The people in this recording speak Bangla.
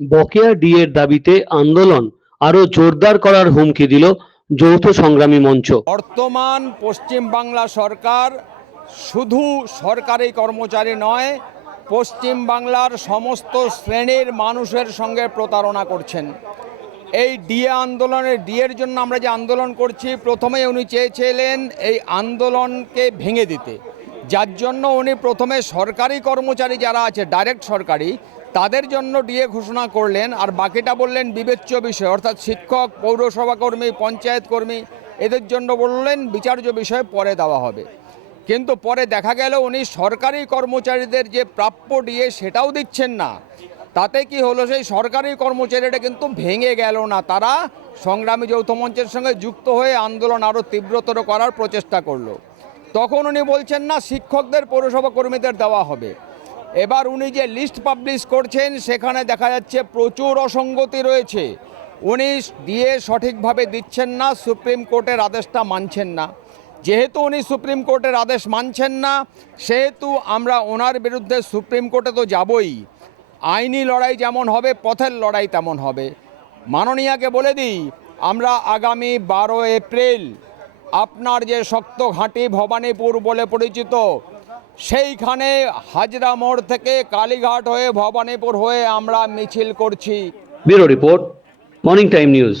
বকেয়া ডিএর দাবিতে আন্দোলন আরো জোরদার করার হুমকি দিল যৌথ সংগ্রামী মঞ্চ। বর্তমান পশ্চিম বাংলা সরকার শুধু সরকারি কর্মচারী নয়, পশ্চিম বাংলার সমস্ত শ্রেণীর মানুষের সঙ্গে প্রতারণা করছেন। এই ডিএ আন্দোলনের ডিএর জন্য আমরা যে আন্দোলন করছি, প্রথমে উনি চেয়েছিলেন এই আন্দোলনকে ভেঙে দিতে, যার জন্য উনি প্রথমে সরকারি কর্মচারী যারা আছে ডাইরেক্ট সরকারি তাদের জন্য ডিএ ঘোষণা করলেন, আর বাকিটা বললেন বিবেচ্য বিষয়, অর্থাৎ শিক্ষক, পৌরসভা কর্মী, পঞ্চায়েত কর্মী এদের জন্য বললেন বিচার্য বিষয় পরে দেওয়া হবে। কিন্তু পরে দেখা গেল উনি সরকারি কর্মচারীদের যে প্রাপ্য ডিএ সেটাও দিচ্ছেন না। তাতে কি হলো, সেই সরকারি কর্মচারীরা কিন্তু ভেঙে গেল না, তারা সংগ্রামী যৌথ মঞ্চের সঙ্গে যুক্ত হয়ে আন্দোলন আরও তীব্রতর করার প্রচেষ্টা করলো। তখন উনি বলছেন না শিক্ষকদের, পৌরসভা কর্মীদের দেওয়া হবে। এবার উনি যে লিস্ট পাবলিশ করছেন সেখানে দেখা যাচ্ছে প্রচুর অসঙ্গতি রয়েছে। উনি দিয়ে সঠিকভাবে দিচ্ছেন না, সুপ্রিম কোর্টের আদেশটা মানছেন না। যেহেতু উনি সুপ্রিম কোর্টের আদেশ মানছেন না, সেহেতু আমরা ওনার বিরুদ্ধে সুপ্রিম কোর্টে তো যাবই। আইনি লড়াই যেমন হবে, পথের লড়াই তেমন হবে। মাননীয়াকে বলে দিই, আমরা আগামী 12 এপ্রিল আপনার যে শক্ত ঘাঁটি ভবানীপুর বলে পরিচিত, সেইখানে হাজরা মোড় থেকে কালীঘাট হয়ে ভবানীপুর হয়ে আমরা মিছিল করছি। Bureau report, morning time news.